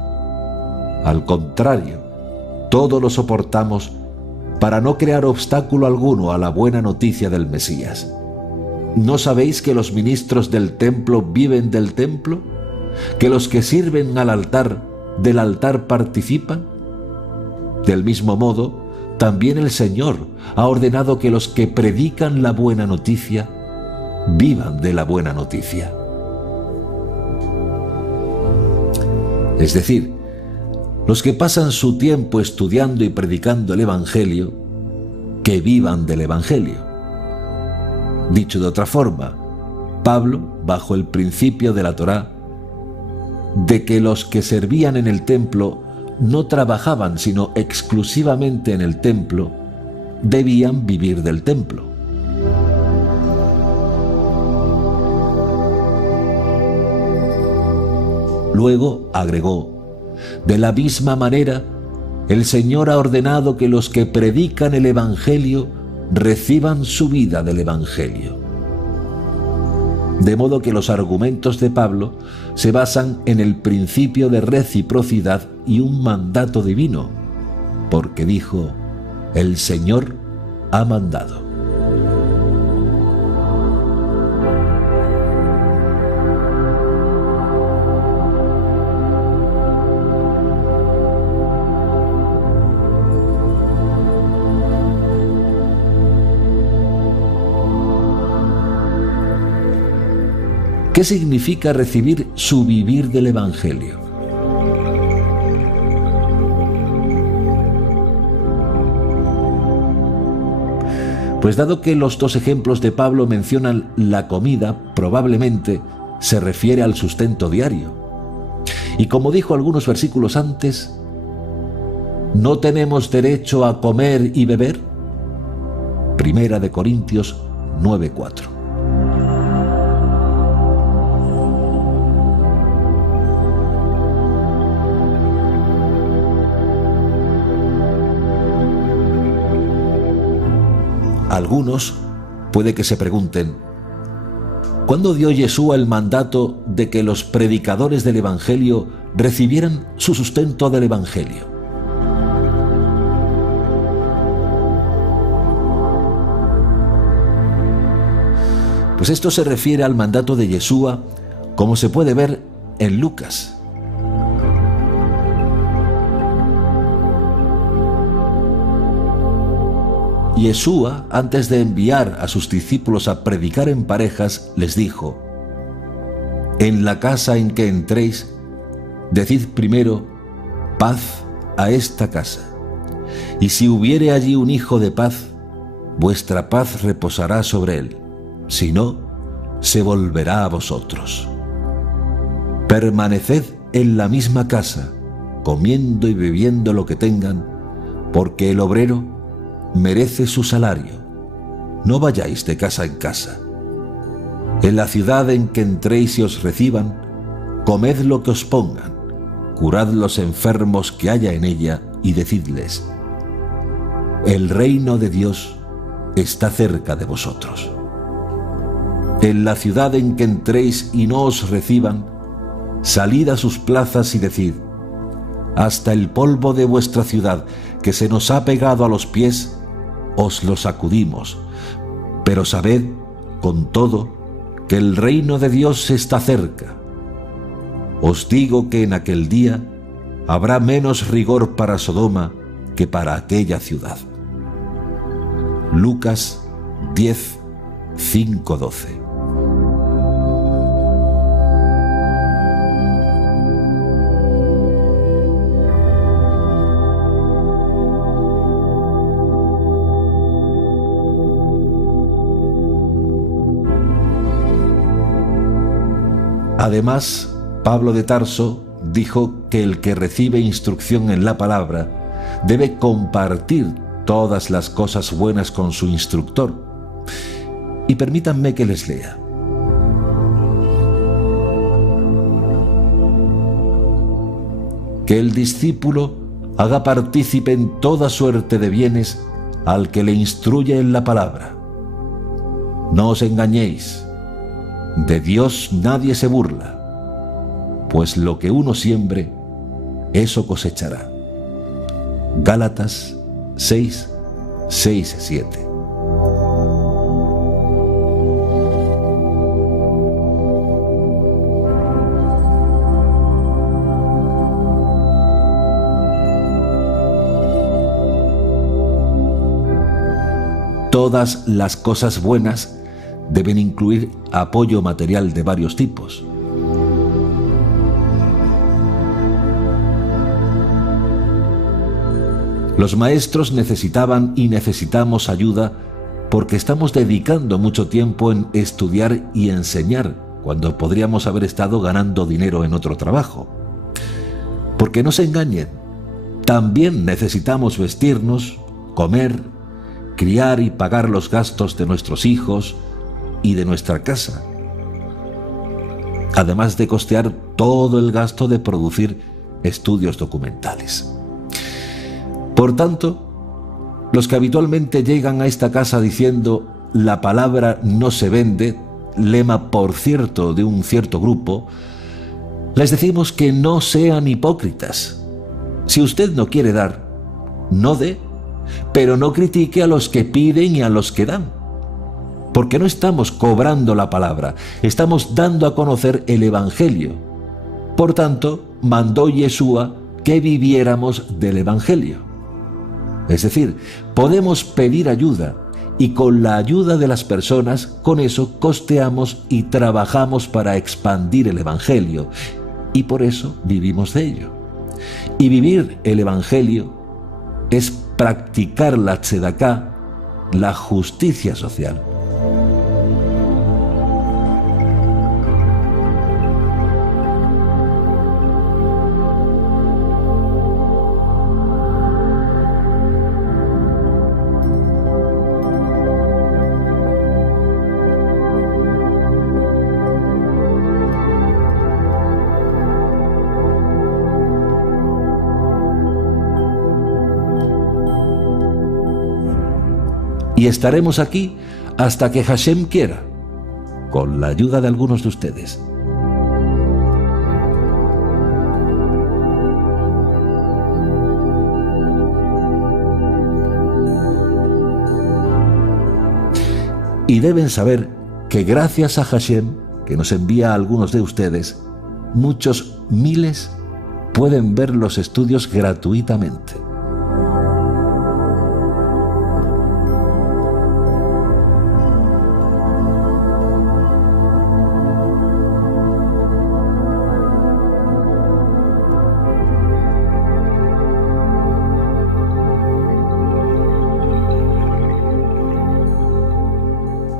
Al contrario, todo lo soportamos para no crear obstáculo alguno a la buena noticia del Mesías. ¿No sabéis que los ministros del templo viven del templo? ¿Que los que sirven al altar, del altar participan? Del mismo modo, también el Señor ha ordenado que los que predican la buena noticia vivan de la buena noticia. Es decir, los que pasan su tiempo estudiando y predicando el Evangelio, que vivan del Evangelio. Dicho de otra forma, Pablo, bajo el principio de la Torá, de que los que servían en el templo no trabajaban sino exclusivamente en el templo, debían vivir del templo. Luego agregó: de la misma manera, el Señor ha ordenado que los que predican el Evangelio reciban su vida del Evangelio. De modo que los argumentos de Pablo se basan en el principio de reciprocidad y un mandato divino, porque dijo: el Señor ha mandado. ¿Qué significa recibir su vivir del Evangelio? Pues dado que los dos ejemplos de Pablo mencionan la comida, probablemente se refiere al sustento diario. Y como dijo algunos versículos antes, ¿no tenemos derecho a comer y beber? Primera de Corintios 9:4. Algunos puede que se pregunten, ¿cuándo dio Yeshua el mandato de que los predicadores del Evangelio recibieran su sustento del Evangelio? Pues esto se refiere al mandato de Yeshua, como se puede ver en Lucas. Yeshua, antes de enviar a sus discípulos a predicar en parejas, les dijo: en la casa en que entréis, decid primero, paz a esta casa. Y si hubiere allí un hijo de paz, vuestra paz reposará sobre él. Si no, se volverá a vosotros. Permaneced en la misma casa, comiendo y bebiendo lo que tengan, porque el obrero merece su salario. No vayáis de casa en casa. En la ciudad en que entréis y os reciban, comed lo que os pongan, curad los enfermos que haya en ella y decidles: el reino de Dios está cerca de vosotros. En la ciudad en que entréis y no os reciban, salid a sus plazas y decid: hasta el polvo de vuestra ciudad que se nos ha pegado a los pies, os lo sacudimos. Pero sabed, con todo, que el reino de Dios está cerca. Os digo que en aquel día habrá menos rigor para Sodoma que para aquella ciudad. Lucas 10, 5-12. Además, Pablo de Tarso dijo que el que recibe instrucción en la palabra debe compartir todas las cosas buenas con su instructor. Y permítanme que les lea. Que el discípulo haga partícipe en toda suerte de bienes al que le instruye en la palabra. No os engañéis. De Dios nadie se burla, pues lo que uno siembre, eso cosechará. Gálatas 6, 6-7. Todas las cosas buenas deben incluir apoyo material de varios tipos. Los maestros necesitaban y necesitamos ayuda porque estamos dedicando mucho tiempo en estudiar y enseñar cuando podríamos haber estado ganando dinero en otro trabajo. Porque no se engañen, también necesitamos vestirnos, comer, criar y pagar los gastos de nuestros hijos y de nuestra casa, además de costear todo el gasto de producir estudios documentales. Por tanto, los que habitualmente llegan a esta casa diciendo «la palabra no se vende», lema por cierto de un cierto grupo, les decimos que no sean hipócritas. Si usted no quiere dar, no dé, pero no critique a los que piden y a los que dan. Porque no estamos cobrando la palabra, estamos dando a conocer el Evangelio. Por tanto, mandó Yeshua que viviéramos del Evangelio. Es decir, podemos pedir ayuda y con la ayuda de las personas, con eso costeamos y trabajamos para expandir el Evangelio. Y por eso vivimos de ello. Y vivir el Evangelio es practicar la tzedaká, la justicia social. y estaremos aquí hasta que Hashem quiera, con la ayuda de algunos de ustedes. Y deben saber que gracias a Hashem, que nos envía a algunos de ustedes, muchos miles pueden ver los estudios gratuitamente.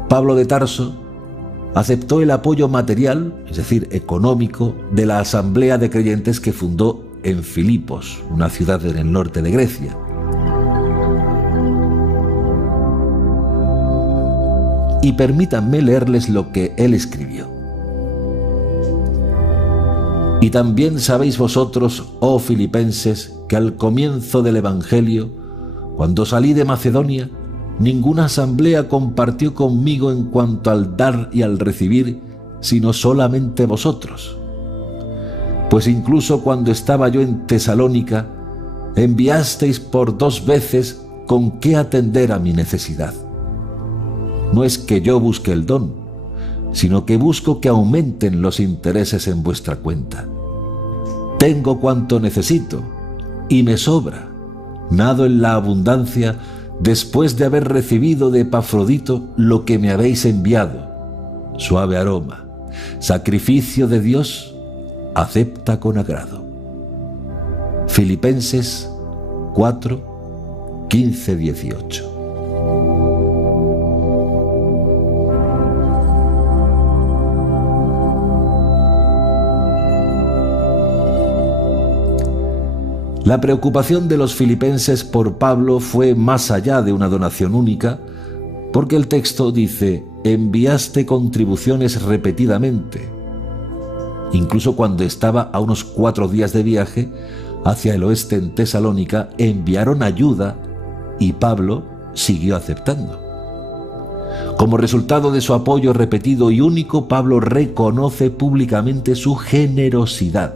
Pablo de Tarso aceptó el apoyo material, es decir, económico, de la asamblea de creyentes que fundó en Filipos, una ciudad en el norte de Grecia. Y permítanme leerles lo que él escribió. Y también sabéis vosotros, oh filipenses, que al comienzo del Evangelio, cuando salí de Macedonia, ninguna asamblea compartió conmigo en cuanto al dar y al recibir, sino solamente vosotros. Pues incluso cuando estaba yo en Tesalónica, enviasteis por 2 veces con qué atender a mi necesidad. No es que yo busque el don, sino que busco que aumenten los intereses en vuestra cuenta. Tengo cuanto necesito, y me sobra. Nado en la abundancia, después de haber recibido de Epafrodito lo que me habéis enviado, suave aroma, sacrificio de Dios, acepta con agrado. Filipenses 4, 15, 18. La preocupación de los filipenses por Pablo fue más allá de una donación única, porque el texto dice: enviaste contribuciones repetidamente. Incluso cuando estaba a unos 4 días de viaje hacia el oeste en Tesalónica, enviaron ayuda y Pablo siguió aceptando. Como resultado de su apoyo repetido y único, Pablo reconoce públicamente su generosidad.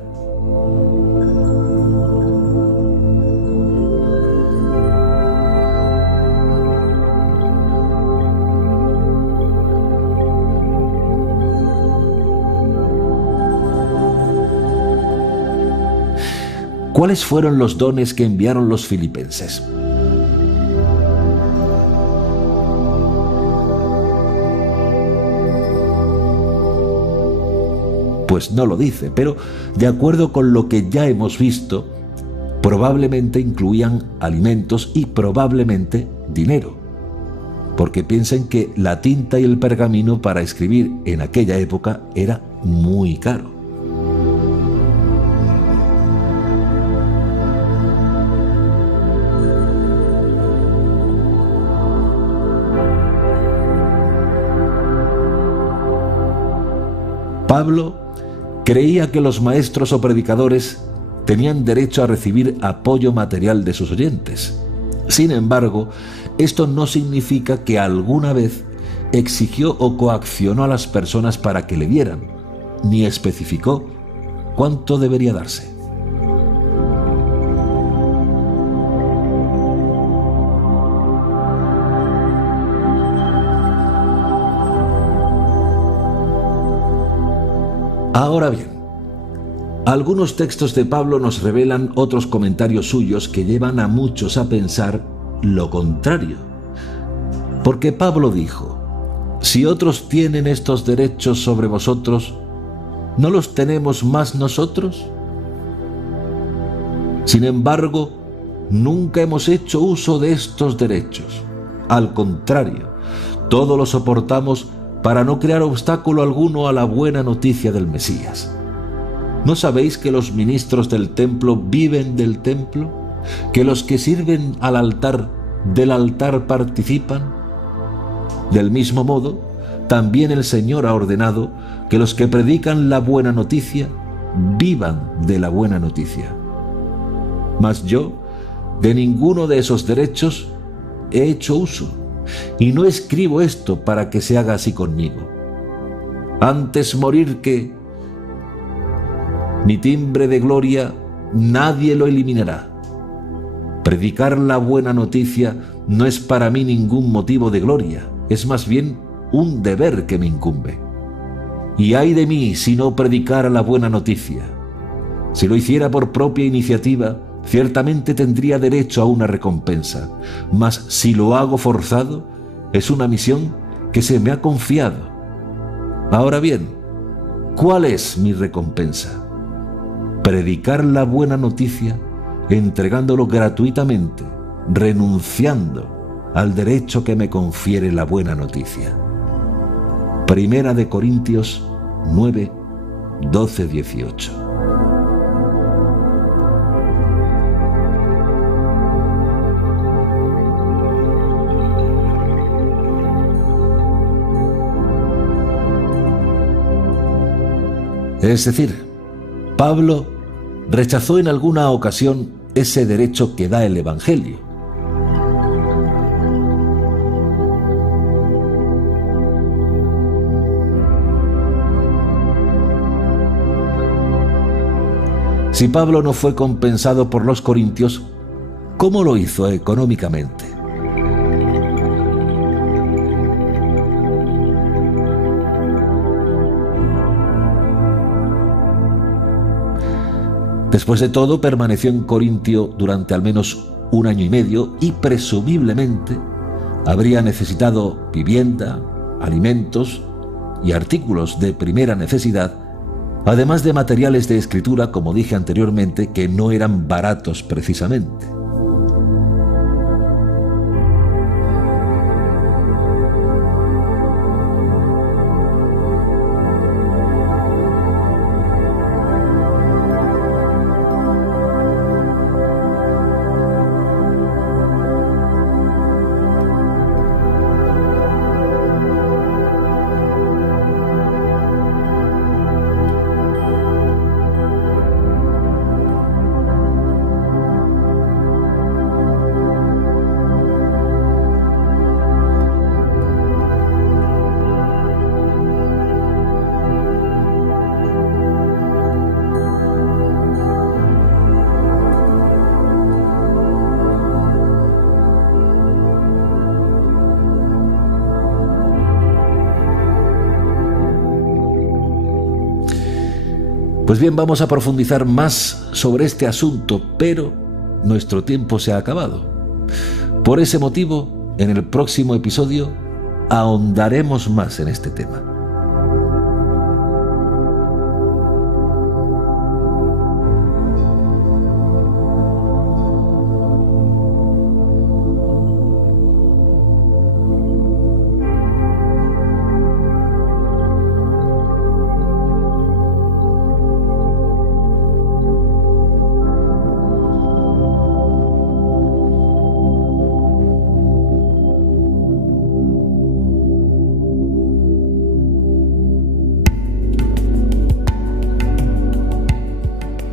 ¿Cuáles fueron los dones que enviaron los filipenses? Pues no lo dice, pero de acuerdo con lo que ya hemos visto, probablemente incluían alimentos y probablemente dinero, porque piensen que la tinta y el pergamino para escribir en aquella época era muy caro. Pablo creía que los maestros o predicadores tenían derecho a recibir apoyo material de sus oyentes. Sin embargo, esto no significa que alguna vez exigió o coaccionó a las personas para que le dieran, ni especificó cuánto debería darse. Ahora bien, algunos textos de Pablo nos revelan otros comentarios suyos que llevan a muchos a pensar lo contrario. Porque Pablo dijo: si otros tienen estos derechos sobre vosotros, ¿no los tenemos más nosotros? Sin embargo, nunca hemos hecho uso de estos derechos. Al contrario, todo lo soportamos para no crear obstáculo alguno a la buena noticia del Mesías. ¿No sabéis que los ministros del templo viven del templo? ¿Que los que sirven al altar, del altar participan? Del mismo modo, también el Señor ha ordenado que los que predican la buena noticia vivan de la buena noticia. Mas yo, de ninguno de esos derechos he hecho uso, Y no escribo esto para que se haga así conmigo. Antes morir que mi timbre de gloria nadie lo eliminará. Predicar la buena noticia no es para mí ningún motivo de gloria, es más bien un deber que me incumbe. Y ay de mí si no predicara la buena noticia. Si lo hiciera por propia iniciativa, ciertamente tendría derecho a una recompensa, mas si lo hago forzado, es una misión que se me ha confiado. Ahora bien, ¿cuál es mi recompensa? Predicar la buena noticia entregándolo gratuitamente, renunciando al derecho que me confiere la buena noticia. Primera de Corintios 9, 12, 18. Es decir, Pablo rechazó en alguna ocasión ese derecho que da el Evangelio. Si Pablo no fue compensado por los corintios, ¿cómo lo hizo económicamente? Después de todo, permaneció en Corintio durante al menos 1 año y medio y presumiblemente habría necesitado vivienda, alimentos y artículos de primera necesidad, además de materiales de escritura, como dije anteriormente, que no eran baratos precisamente. Pues bien, vamos a profundizar más sobre este asunto, pero nuestro tiempo se ha acabado. Por ese motivo, en el próximo episodio ahondaremos más en este tema.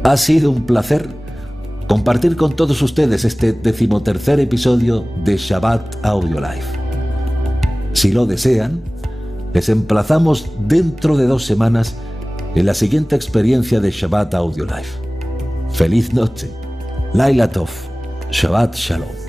Ha sido un placer compartir con todos ustedes este 13º episodio de Shabbat Audio Life. Si lo desean, les emplazamos dentro de 2 semanas en la siguiente experiencia de Shabbat Audio Life. Feliz noche. Laila Tov. Shabbat Shalom.